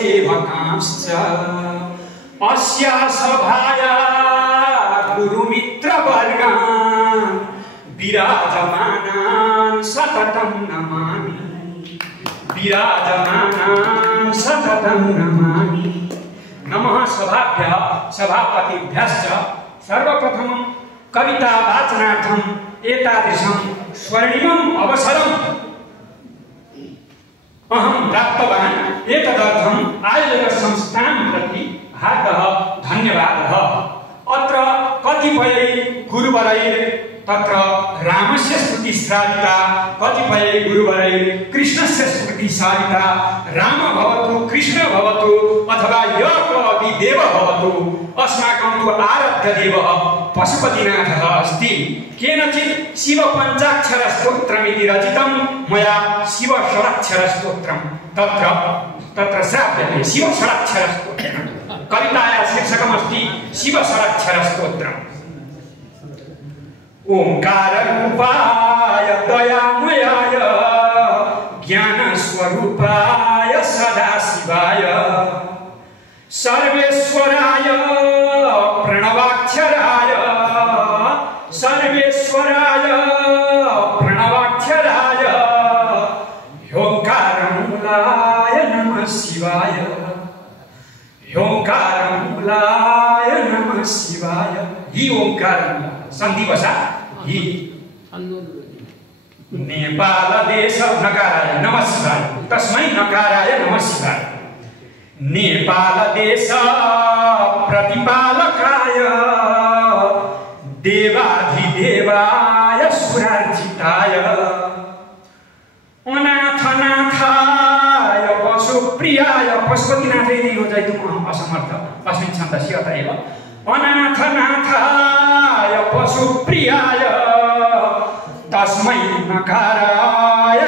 सेवकांश्च अस्या सभाया गुरुमित्रवर्गान् विराजमानान् सततं नमामि विराजमानान् सततं नमामि। नमः सभाभ्यः सभापतिभ्यश्च। सर्वप्रथमं कविता वाचनार्थम् एतादृशं स्वर्णिमम् अवसरम् अहं प्राप्तवान्। एतदर्थम् आयोजकसंस्थां प्रति हार्दः धन्यवादः। अत्र कतिपय गुरुवरैः तत्र रामस्य स्तुति श्राविता, कतिपय गुरुवरैः कृष्णस्य स्तुति श्राविता। राम भवतु कृष्ण भवतु अथवा यः कोऽपि देवः भवतु, अस्माकं तु आराध्यदेवः पशुपतिनाथः अस्ति। केनचित् शिवपञ्चाक्षरस्तोत्रमिति रचितं मया शिवषडाक्षरस्तोत्रं तत्र श्राव्यते शिवषडाक्षरस्तोत्रम्। कवितायाः शीर्षकमस्ति शिवषडाक्षरस्तोत्रम्। ओंकाररूपाय दयामयाय ज्ञानस्वरूपाय सदाशिवाय सर्वेश्वराय प्रणवाक्षराय सर्वेश्वराय प्रणवाक्षराय ह्योंकारमूलाय नमः शिवाय ह्योंकारमूलाय नमः शिवाय। ही ओंकार संधिवशा ही नेपाल देश नकाराय नमः शिवाय तस्मै नकाराय नमः शिवाय। नेपाल देश प्रतिपालकाय देवाधिदेवाय सुरार्जिताय अनाथनाथाय पशुप्रियाय। पशुपतिनाथ यदि योजयितुम् अहम् असमर्थ अस्मिन् छन्दसि अत एव अनाथनाथाय पशुप्रियाय तस्मै नकाराय